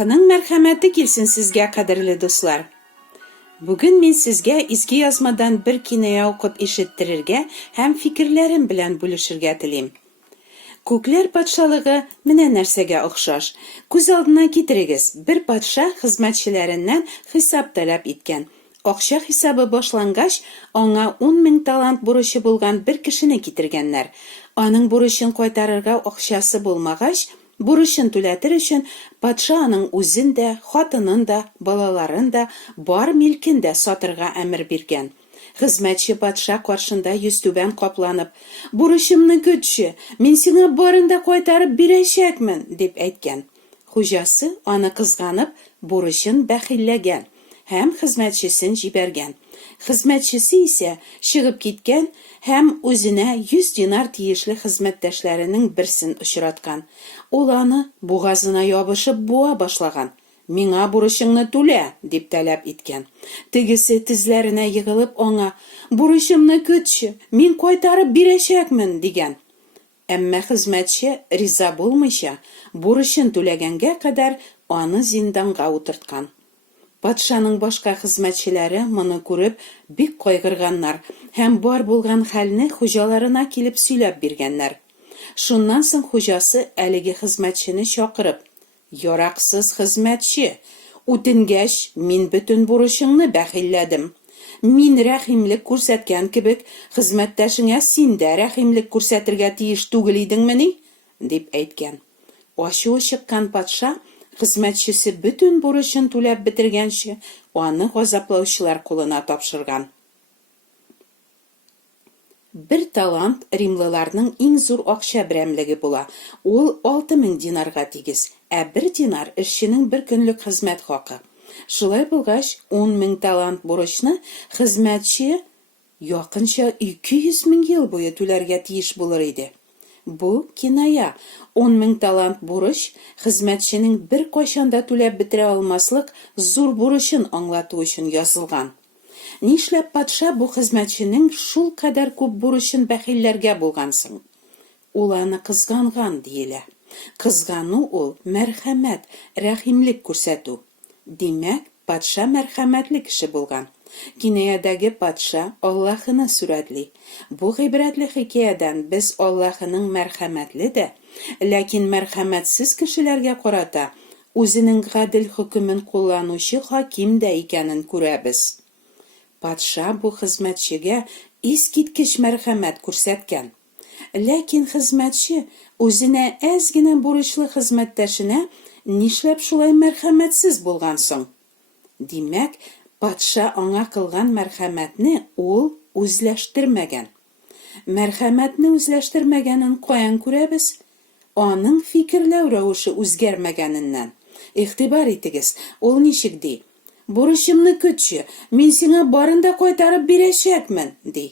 Allohning marhamati kelsin sizga, qadrli do'stlar. Bugun men sizga izgi yozmadan bir kinoya o'qib eshittirishga ham fikrlarim bilan bo'lishirga tilayim. Ko'klar podsholig'i mana narsaga o'xshash. Ko'z oldidan keltirig'iz. Bir podsho xizmatchilaridan hisob talab etgan. Oqsha hisobi boshlangach, ona 10,000 talant burchi bo'lgan bir kishini keltirganlar. Uning burchini qaytarishga oqshasi bo'lmag'ach, burchini to'latir uchun podsho uning o'zini, xotinini da, bolalarini da, bor mulkini da sotirga amr bergan. Xizmatchi podsho qarshida yuztuban qoplanib, "Burchimni ko'tchi, men senga borinda qaytarib berashakman" deb aytgan. Xo'jasi uni qizg'anib, burchini baxillagan ham xizmatchisini jibergan. Xizmatchisi esa chiqib ketgan ham o'zina 100 dinar tegishli xizmatdoshlarining birsini uchratgan. Ularni bo'g'azini yopishib bo'ğa boshlagan. "Menga burchingni to'la" deb talab etgan. Tegisi tizlarini yig'ilib ona "Burchimni ko'tchi, men qaytarib berashakman" degan. Ammo xizmatchi rizo bo'lmasha, burchini to'laganga qadar uni zindonga o'tirtgan. Podshoning boshqa xizmatchilari buni ko'rib bek qayg'irganlar ham bor bo'lgan holni xo'jalarına kelib so'ylab berganlar. Shundan so'ng xo'jasi haligi xizmatchini chaqirib, "Yaroqsiz xizmatchi, o'tingash men butun burchingni baxilladim. Men rahimlik ko'rsatgan kibik xizmatdashingga senda rahimlik ko'rsatirga tegish tug'il edingmi?" deb aytgan. Oshu chiqqan podsho xizmatchisi butun burchini to'lab bitirgancha uni g'azablovchilar qo'lina topshirgan. Bir talant rimlilarning eng zo'r oqsha biramligi bo'la. Ol 6000 dinarga tegiz. Bir dinar ishchining bir kunlik xizmat haqi. Shulay bo'lgach, 10,000 talant burchni xizmatchi yaqincha 200,000 yil bo'yi to'larga tegish bo'lar edi. Bu kinoya 10,000 talant burch xizmatchining bir qachonda to'lab bitira olmaslik zo'r burchini anglatuvchi uchun yozilgan. Nishlab podsho bu xizmatchining shul qadar ko'p burchini baxillarga bo'lgansin. Ularni qizg'angan deyila. Qizg'anu ol marhamat, rahimlik ko'rsatuv. Demak, podsho marhamatli kishi bo'lgan. Kinoyadagi podsho Allohni suratli. Bu ibratli hikoyadan biz Allohning marhamatli-da, lekin marhamatsiz kishilarga qarata o'zining adil hukmini qo'llanuvchi hokimda ekanini ko'ramiz. Podsho bu xizmatchiga eskitgich marhamat ko'rsatgan. Lekin xizmatchi o'zini ozgina burchli xizmatdashina nishlab shulay marhamatsiz bo'lgan so'ng. Demak, podsho ona qilgan marhamatni o'zlashtirmagan. Marhamatni o'zlashtirmaganini qo'yan ko'ramiz. Uning fikrlash ravishi o'zgarmaganidan. E'tibor etingiz, ol nishikdi. "Burchimni ko'tchi, men senga borinda qaytarib berashakman" de.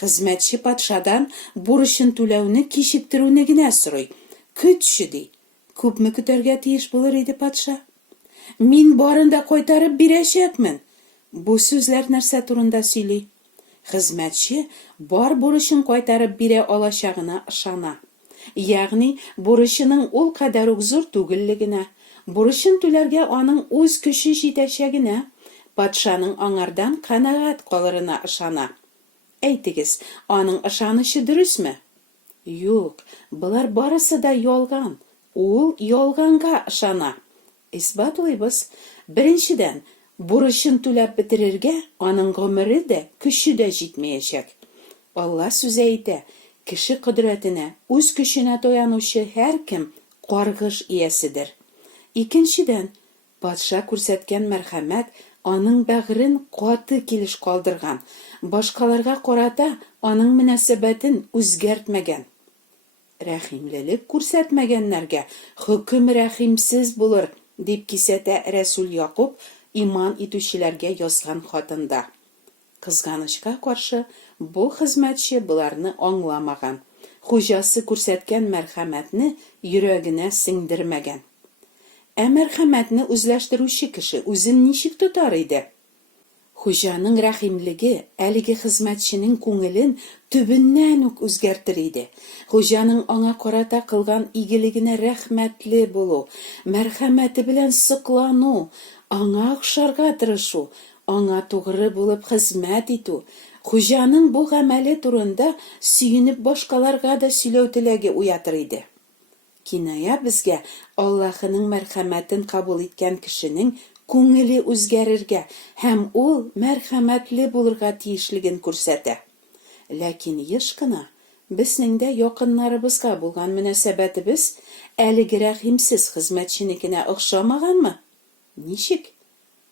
Xizmatchi podshodan burchini to'lovni kechiktiruvnigina so'ray. "Ko'tchi" de. Ko'pmi ko'targa tegish bo'lar edi podsho? "Men borinda qaytarib berashakman" bu so'zlar narsa turunda so'yli. Xizmatchi bor burchini qaytarib bera olashag'ini ishona. Ya'ni burchining ol qadar zo'r tug'illigina, burchini to'larga uning o'z kuchi yetashagina, podshoning ongardan qanoat qolarini ishona. Aytigiz, uning ishonishi durustmi? Yo'q, bular borasida yolg'on. U yolg'onga ishona. Isbotlaymiz. Birinchidan, burchini to'lab bitirirga uning umrida kuchida yetmayacak. Alloh so'zi aytdi: "Kishi qudratini, o'z kuchini to'yanuvchi har kim qarg'ish egasidir." Ikkinchidan, podsho ko'rsatgan marhamat uning bag'rin qoti kelish qoldirgan. Boshqalarga qarata uning munosabatini o'zgartmagan. Rahimlilik ko'rsatmaganlarga hukm rahimsiz bo'lur deb kisata Rasul Yaqub iymon etuvchilarga yozgan xotida. Qizg'anishga qarshi bu xizmatchi bularni anglamagan. Xo'jasi ko'rsatgan marhamatni yuragina singdirmagan. Marhamatni o'zlashtiruvchi kishi o'zini nishib tutar edi? Хуҗаның рәхимлеге әлеге хезмәтченең күңелен төбеннән үк үзгәртер иде. Хуҗаның аңа карата кылган игелегенә рәхмәтле булу, мәрхәмәте белән соклану, аңа охшарга тырышу, аңа тугры булып хезмәт итү, хуҗаның бу гамәле турында сөенеп башкаларга да сөйләү теләге уятыр иде. Киная безгә Аллаһының мәрхәмәтен кабул иткән кешенең күңеле үзгәрергә һәм ул мәрхәмәтле булырга тиешлеген күрсәтә. Ләкин еш кына безнең дә якыннарыбызга булган мөнәсәбәтебез әлеге рәхимсез хезмәтченекенә охшамаганмы? Ничек?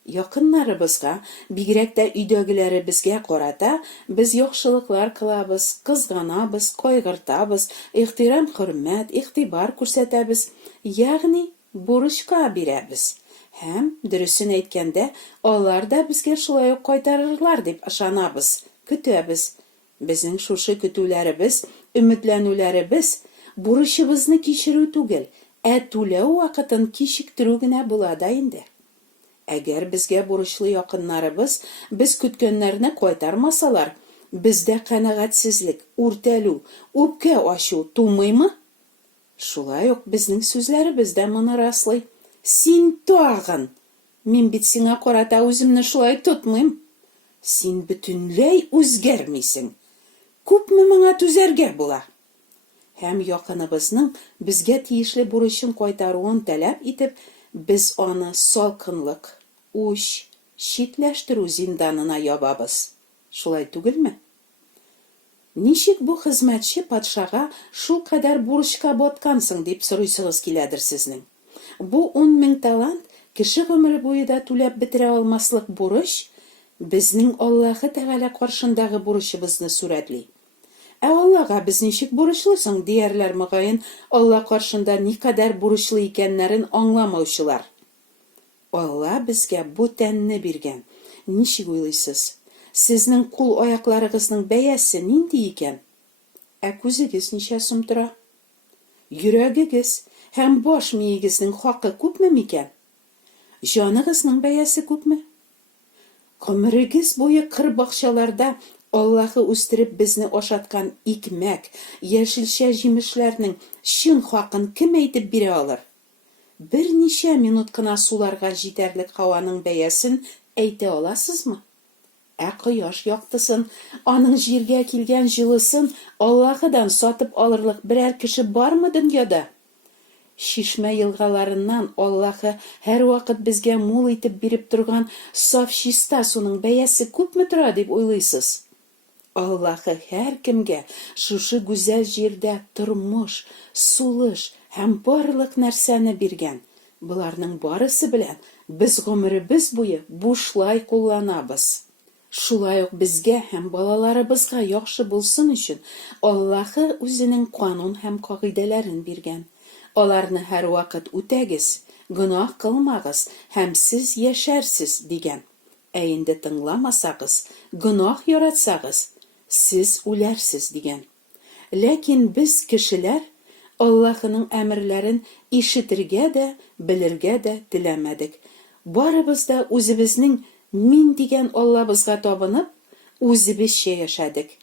Якыннарыбызга, бигрәк тә өйдәгеләребезгә карата без яхшылыклар кылабыз, кызганабыз, кайгыртабыз, ихтирам, хөрмәт, игътибар күрсәтәбез, ягъни бурычка бирәбез. Һәм, дөресен әйткәндә, алар да безгә шулай ук кайтарырлар дип ышанабыз, көтәбез. Безнең шушы көтүләребез, өметләнүләребез бурычыбызны кичерү түгел, түләү вакытын кичектерү генә була да инде. Әгәр безгә бурычлы якыннарыбыз без көткәннәрне кайтармасалар, бездә канәгатьсезлек, үртәлү, үпкә ачу тумыймы? Шулай ук безнең сүзләребез дә моны раслый. Син тагын! Мин бит сиңа карата үземне шулай тотмыйм. Син бөтенләй үзгәрмисең. Күпме моңа түзәргә була? Һәм якыныбызның безгә тиешле бурычын кайтаруын таләп итеп, без аны салкынлык, уч, читләштерү зинданына ябабыз. Шулай түгелме? Ничек бу хезмәтче патшага шул кадәр бурычка баткансың дип сорыйсыгыз киләдер сезнең. Бу 10 000 талант кеше гомере буе да түләп бетерә алмаслык бурыч безнең Аллаһы Тәгалә каршындагы бурычыбызны сүрәтли. Аллага без ничек бурычлысың диярләр мөгаен Алла каршында никадәр бурычлы икәннәрен аңламаучылар. Алла безгә бу тәнне биргән. Ничек уйлыйсыз? Сезнең кул-аякларыгызның бәясе нинди икән? Күзегез ничә сум тора? Йөрәгегез һәм баш миегезнең хакы күпме микән? Җаныгызның бәясе күпме? Гомерегез буе кыр бакчаларда Аллаһы үстереп безне ашаткан икмәк, яшелчә җимешләрнең чын хакын кем әйтеп бирә алыр? Берничә минут кына суларга җитәрлек һаваның бәясен әйтә аласызмы? Кояш яктысын, аның җиргә килгән җылысын Аллаһыдан сатып алырлык берәр кеше бармы дөньяда? Шишмә елгаларыннан Аллаһы һәр вакыт безгә мул итеп биреп торган саф чиста суның бәясе күпме тора дип уйлыйсыз? Аллаһы һәр кемгә шушы гүзәл җирдә тормыш, сулыш һәм барлык нәрсәне биргән. Буларның барысы белән без гомеребез буе бушлай кулланабыз. Шулай ук безгә һәм балаларыбызга яхшы булсын өчен Аллаһы үзенең канун һәм кагыйдәләрен биргән. Аларны һәр вакыт үтәгез, гөнаһ кылмагыз һәм сез яшәрсез дигән. Инде тыңламасагыз, гөнаһ яратсагыз, сез үләрсез дигән. Ләкин без кешеләр Аллаһының әмерләрен ишетергә дә, белергә дә теләмәдек. Барыбыз да үзебезнең мин дигән Аллабызга табынып, үзебезчә яшәдек.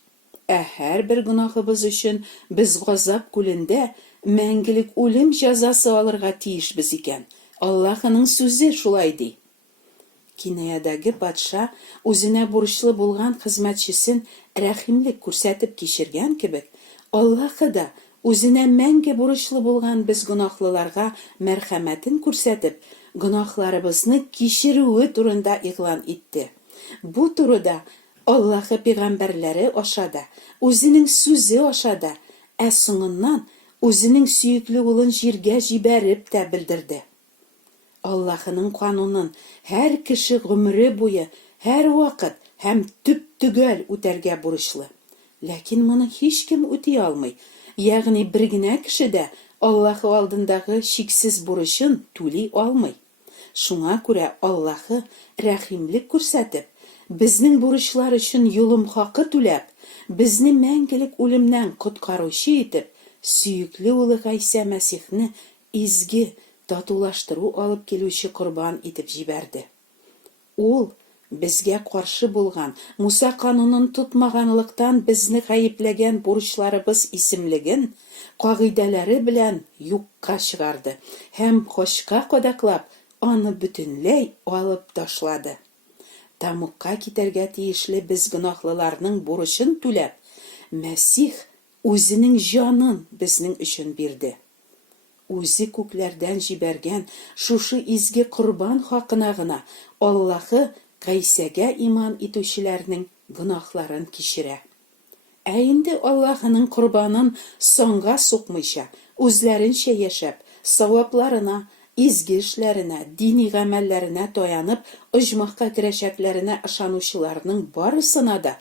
Һәр бер гөнаһыбыз өчен без газап күлендә мәңгелек үлем җәзасы алырга тиешбез икән. Аллаһының сүзе шулай ди. Кинаядагы патша үзенә бурычлы булган хезмәтчесен рәхимлек күрсәтеп кичергән кебек, Аллаһы да үзенә мәңге бурычлы булган без гөнаһлыларга мәрхәмәтен күрсәтеп, гөнаһларыбызны кичерүе турында игълан итте. Бу турыда Аллаһы пәйгамбәрләре аша да, үзенең сүзе аша да, соңыннан үзенең сөекле улын җиргә җибәреп тә белдерде. Аллаһының канунын һәр кеше гомере буе, һәр вакыт һәм төп-төгәл үтәргә бурычлы. Ләкин моны һичкем үти алмый. Ягъни бер генә кеше дә Аллаһы алдындагы шиксез бурычын түли алмый. Шуңа күрә Аллаһы рәхимлек күрсәтеп, безнең бурычлар өчен юлым хакы түләп, безне мәңгелек үлемнән коткаручы итеп, сөекле улы Гайса Мәсихне изге, татулаштыру алып килүче корбан итеп җибәрде. Ул Безгә каршы булган, Муса канунын тутмаганлыктан безне гаепләгән бурычларыбыз исемлеген, кагыйдәләре белән юкка чыгарды һәм хошка кадаклап, аны бөтенләй алып ташлады. Тамукка китәргә тиешле без гөнаһлыларның бурычын түләп, Мәсих үзенең җанын безнең өчен бирде. Үзе күкләрдән җибәргән шушы изге корбан хакына гына Аллаһы Гайсәгә иман итүчеләрнең гөнаһларын кичерә. Ә инде Аллаһының корбанын соңга сукмыйча, үзләренчә яшәп, савапларына, изге эшләренә, дини гамәлләренә таянып, оҗмахка керәчәкләренә ышанучыларның барысына да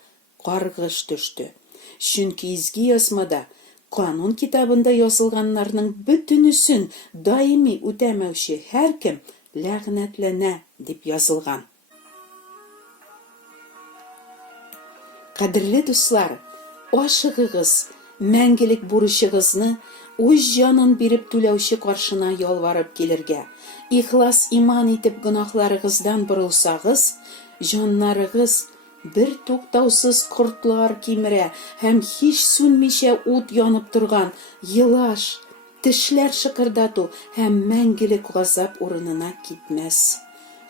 каргыш төште. Чөнки изге язмада Канун китабында язылганнарның бөтенесен даими үтәмәүче һәркем ләгънәтләнә дип язылган. Кадерле дуслар, ашыгыгыз, мәңгелек бурычыгызны үз җанын биреп түләүче каршына ялварып килергә. Ихлас иман итеп гөнаһларыгыздан борылсагыз, җаннарыгыз бер туктаусыз кортлар кимерә һәм һич сүнмичә ут янып торган елаш, тешләр шыкырдату һәм мәңгелек газап урынына китмәс.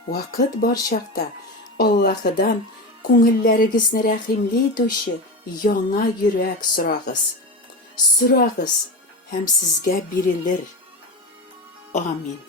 Вакыт бар чакта Аллаһыдан күңелләрегезне рәхимле итүче яңа йөрәк сорагыз. Сорагыз һәм сезгә бирелер. Амин.